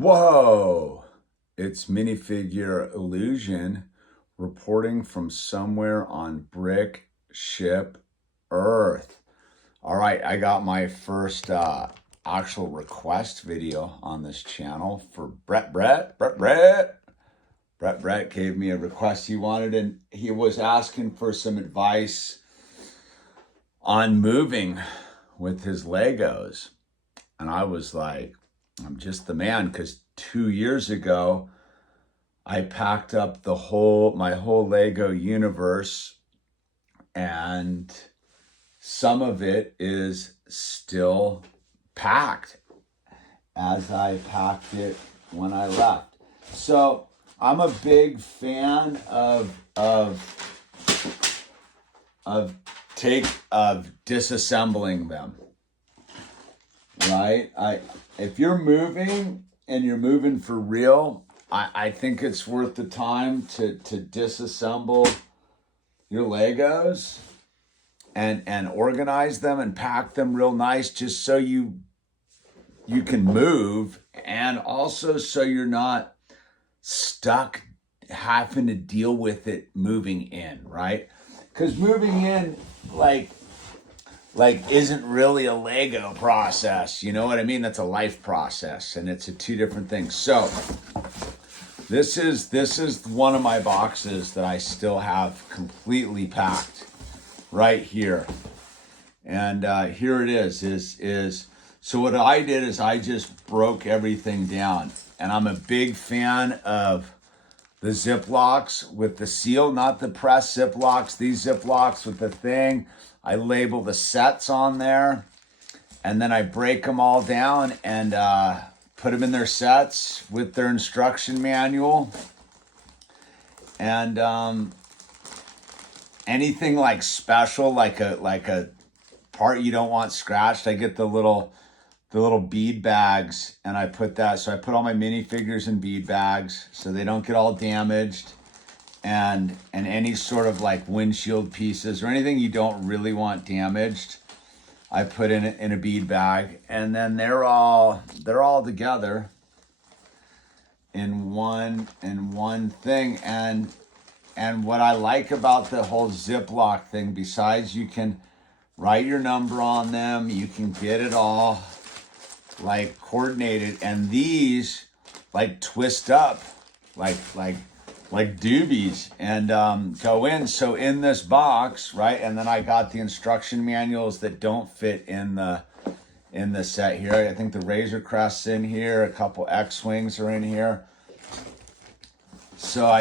Whoa! It's Minifigure Illusion reporting from somewhere on Brick Ship Earth. All right, I got my first actual request video on this channel for Brett gave me a request he wanted, and he was asking for some advice on moving with his Legos. And I was like, I'm just the man, because 2 years ago, I packed up my whole Lego universe, and some of it is still packed as I packed it when I left. So I'm a big fan of disassembling them. Right? If you're moving and you're moving for real, I think it's worth the time to disassemble your Legos and organize them and pack them real nice, just so you can move, and also so you're not stuck having to deal with it moving in, right? Because moving in, like isn't really a Lego process. You know what I mean? That's a life process, and it's two different things. So this is one of my boxes that I still have completely packed right here. And here it is. So what I did is I just broke everything down, and I'm a big fan of the Ziplocs with the seal, not the press Ziplocs. These Ziplocs with the thing. I label the sets on there, and then I break them all down and put them in their sets with their instruction manual. And anything like special, like a part you don't want scratched, I get the little bead bags, and I put that. So I put all my minifigures in bead bags so they don't get all damaged. And any sort of like windshield pieces or anything you don't really want damaged, I put in a bead bag, and then they're all together in one thing. And what I like about the whole Ziploc thing, besides you can write your number on them, you can get it all like coordinated, and these like twist up like doobies and go in. So in this box, right, and then I got the instruction manuals that don't fit in the set here. I think the Razor Crest's in here, a couple X-Wings are in here. So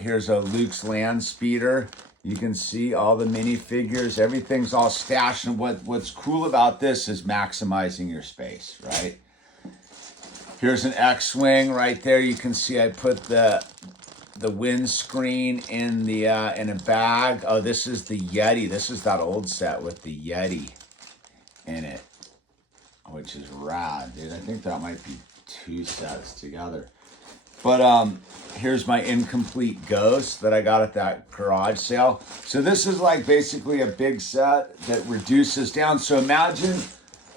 here's a Luke's Land Speeder. You can see all the minifigures, everything's all stashed, and what's cool about this is maximizing your space, right? Here's an X-Wing right there. You can see I put the windscreen in a bag. Oh, this is the Yeti. This is that old set with the Yeti in it, which is rad, dude. I think that might be 2 sets together. But here's my incomplete Ghost that I got at that garage sale. So this is like basically a big set that reduces down. So imagine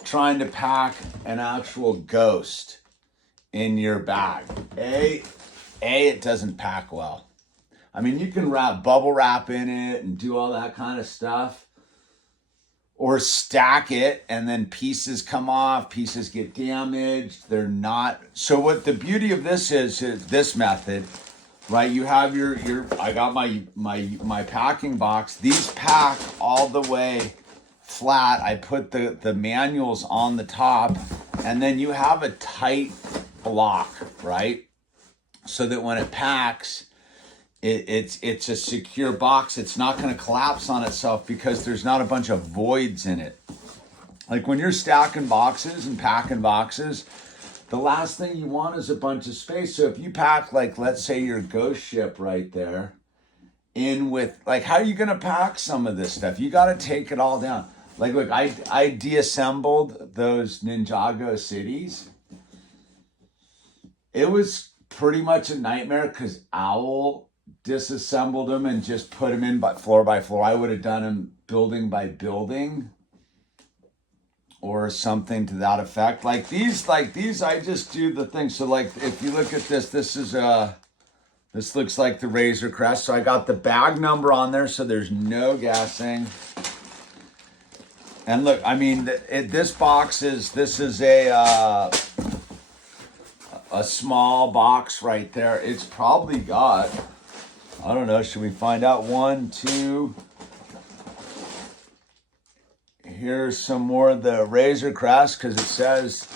trying to pack an actual Ghost in your bag. It doesn't pack well. I mean, you can bubble wrap in it and do all that kind of stuff, or stack it and then pieces come off, pieces get damaged. They're not. So what the beauty of this is this method, right? You have I got my packing box. These pack all the way flat. I put the manuals on the top, and then you have a tight block, right? So that when it packs, it's a secure box. It's not going to collapse on itself because there's not a bunch of voids in it. Like when you're stacking boxes and packing boxes, the last thing you want is a bunch of space. So if you pack, like, let's say your Ghost ship right there in with, like, how are you going to pack some of this stuff? You got to take it all down. Like, look, I deassembled those Ninjago cities. It was pretty much a nightmare because Owl disassembled them and just put them in floor by floor. I would have done them building by building, or something to that effect. Like these, I just do the thing. So like, if you look at this, this looks like the Razor Crest. So I got the bag number on there, so there's no guessing. And look, I mean, this is a small box right there. It's probably got, I don't know, should we find out? 1, 2. Here's some more of the Razor Crest because it says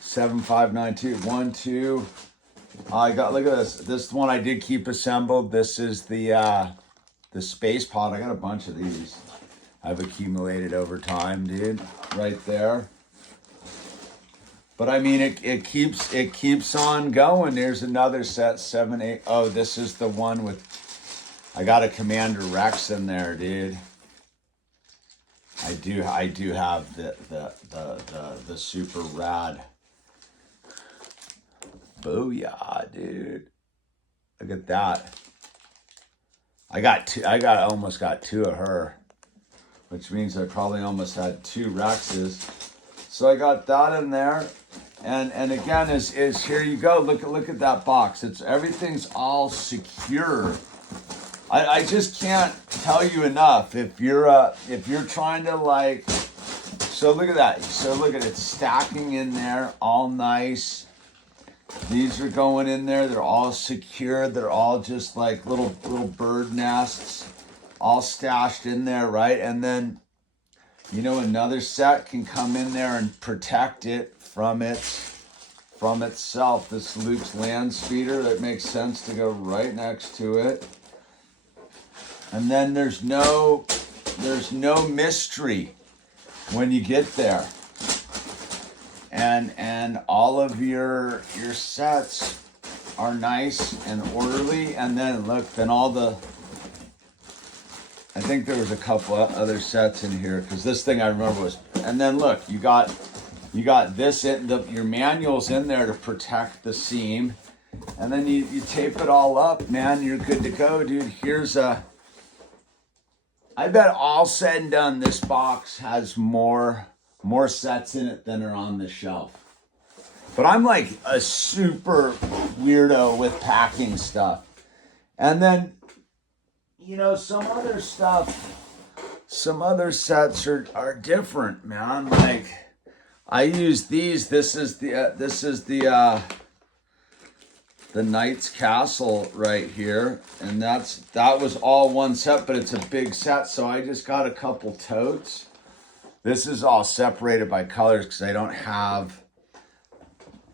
7592. 1, 2. I got, look at this. This one I did keep assembled. This is the space pod. I got a bunch of these I've accumulated over time, dude. Right there. But I mean, it keeps on going. There's another set, 7, 8. Oh, this is the one with, I got a Commander Rex in there, dude. I do have the super rad. Booyah, dude. Look at that. I almost got 2 of her, which means I probably almost had 2 Rexes. So I got that in there. And again, is here you go. Look at that box. Everything's all secure. I just can't tell you enough. If you're trying to like, so look at that. So look at it stacking in there, all nice. These are going in there. They're all secure. They're all just like little bird nests, all stashed in there, right? And then, you know, another set can come in there and protect it from itself. This Luke's land speeder, that makes sense to go right next to it. And then there's no mystery when you get there. And all of your sets are nice and orderly. And then look, then I think there was a couple other sets in here because this thing I remember was, and then look, you got this in your manual's in there to protect the seam. And then you tape it all up, man, you're good to go, dude. I bet all said and done, this box has more sets in it than are on the shelf. But I'm like a super weirdo with packing stuff. And then, you know, some other sets are different, man. Like I use these. This is the Knight's Castle right here, and that was all one set, but it's a big set, so I just got a couple totes. This is all separated by colors because I don't have.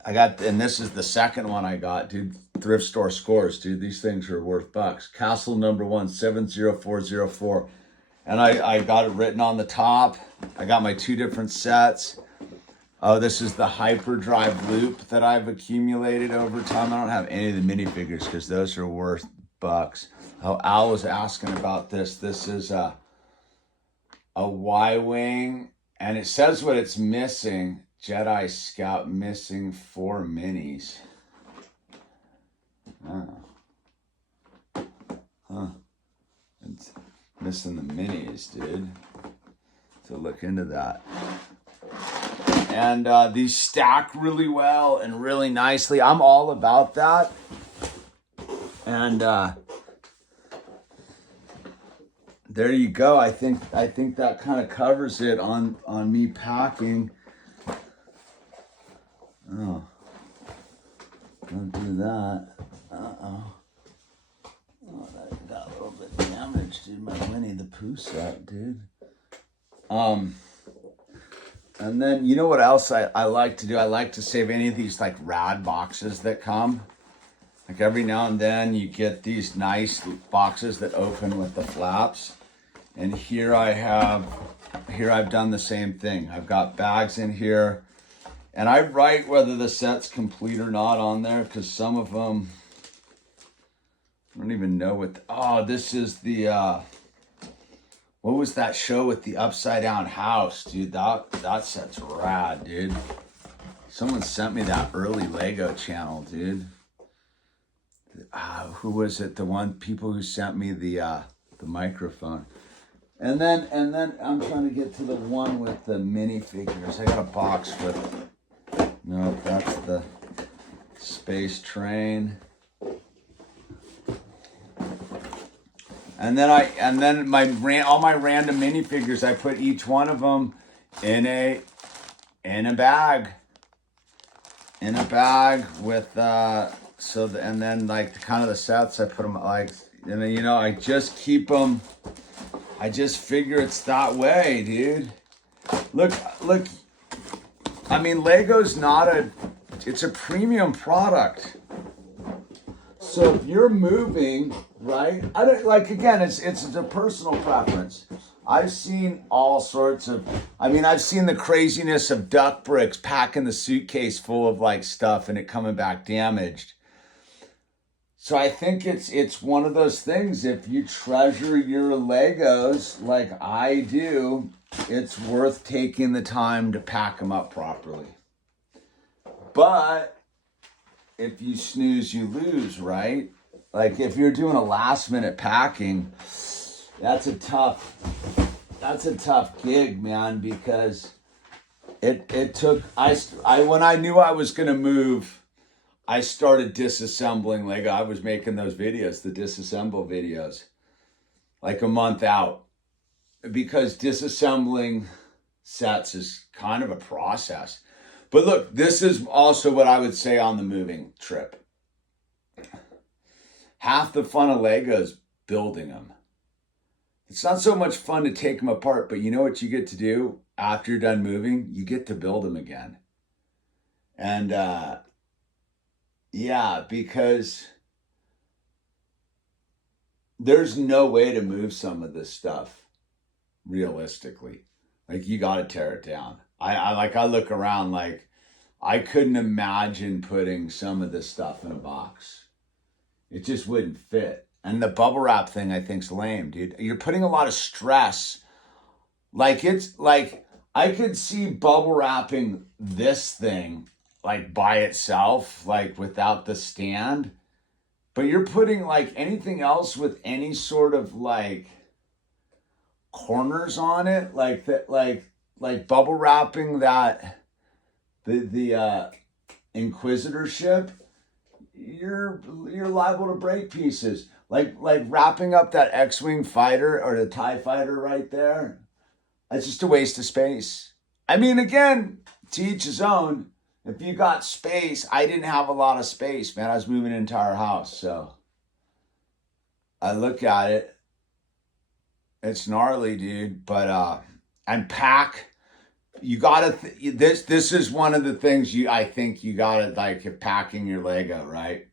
And this is the second one I got, dude. Thrift store scores, dude. These things are worth bucks. Castle number 1, 70404, and I got it written on the top. I got my 2 different sets. Oh, this is the hyperdrive loop that I've accumulated over time. I don't have any of the minifigures because those are worth bucks. Oh, Al was asking about this. This is a Y-Wing, and it says what it's missing. Jedi Scout missing 4 minis. Oh. Huh. It's missing the minis, dude. So look into that. And these stack really well and really nicely. I'm all about that. And there you go. I think that kind of covers it on me packing. Oh, don't do that. Uh-oh. Oh, that got a little bit damaged, dude. My Winnie the Pooh set, dude. And then, you know what else I like to do? I like to save any of these like rad boxes that come. Like every now and then you get these nice boxes that open with the flaps. And here I've done the same thing. I've got bags in here. And I write whether the set's complete or not on there because some of them, I don't even know what, this is the, what was that show with the upside down house, dude? That set's rad, dude. Someone sent me that early Lego channel, dude. Who was it? The people who sent me the microphone. And then I'm trying to get to the one with the minifigures. I got a box with, no, that's the space train. And then all my random minifigures, I put each one of them in a bag. In a bag with and then like kind of the sets, I put them like, and then, I just keep them. I just figure it's that way, dude. Look. I mean, Lego's it's a premium product. So if you're moving, right? I don't like, again, it's a personal preference. I've seen all sorts of, I've seen the craziness of duck bricks packing the suitcase full of like stuff and it coming back damaged. So I think it's one of those things, if you treasure your Legos like I do, it's worth taking the time to pack them up properly. But if you snooze, you lose, right? Like if you're doing a last minute packing, that's a tough gig, man, because it took, when I knew I was going to move, I started disassembling Lego. I was making those videos, the disassemble videos, like a month out, because disassembling sets is kind of a process. But look, this is also what I would say on the moving trip. Half the fun of Legos building them. It's not so much fun to take them apart, but you know what you get to do after you're done moving? You get to build them again. And yeah, because there's no way to move some of this stuff realistically. Like, you got to tear it down. I look around, like, I couldn't imagine putting some of this stuff in a box. It just wouldn't fit. And the bubble wrap thing, I think's lame, dude. You're putting a lot of stress. Like, it's like, I could see bubble wrapping this thing like by itself, like without the stand. But you're putting like anything else with any sort of like corners on it, like that, like bubble wrapping that the Inquisitor ship, you're liable to break pieces. Like wrapping up that X-Wing fighter or the TIE fighter right there. It's just a waste of space. I mean, again, to each his own. If you got space, I didn't have a lot of space, man. I was moving an entire house, so I look at it. It's gnarly, dude. But and pack. You gotta. This is one of the things I think you gotta, like, if packing your Lego, right?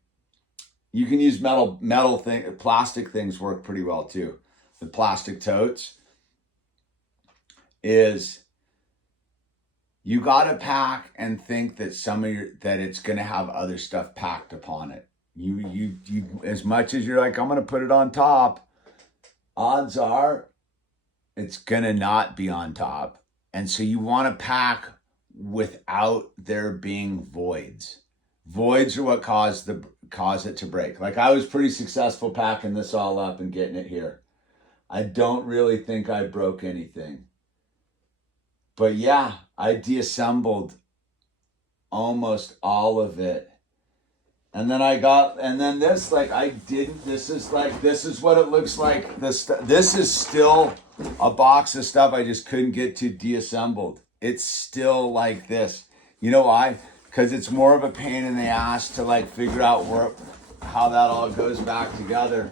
You can use plastic things work pretty well too. The plastic totes is, you gotta pack and think that that it's gonna have other stuff packed upon it. You as much as you're like, I'm gonna put it on top, odds are it's gonna not be on top. And so you want to pack without there being voids. Voids are what cause it to break. Like, I was pretty successful packing this all up and getting it here. I don't really think I broke anything. But yeah, I deassembled almost all of it. And then this, like, this is what it looks like. This is still a box of stuff I just couldn't get to deassembled. It's still like this. You know why? Because it's more of a pain in the ass to like figure out how that all goes back together.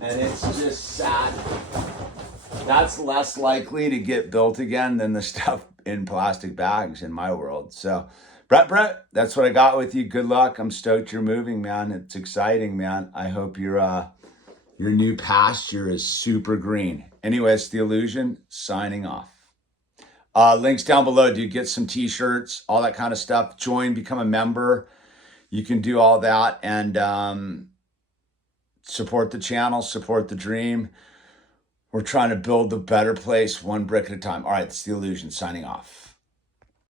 And it's just sad. That's less likely to get built again than the stuff in plastic bags in my world. So Brett, that's what I got with you. Good luck. I'm stoked you're moving, man. It's exciting, man. I hope your new pasture is super green. Anyways, The Illusion, signing off. Links down below, dude. Get some t-shirts, all that kind of stuff. Join, become a member. You can do all that and support the channel, support the dream. We're trying to build a better place one brick at a time. All right, it's The Illusion, signing off.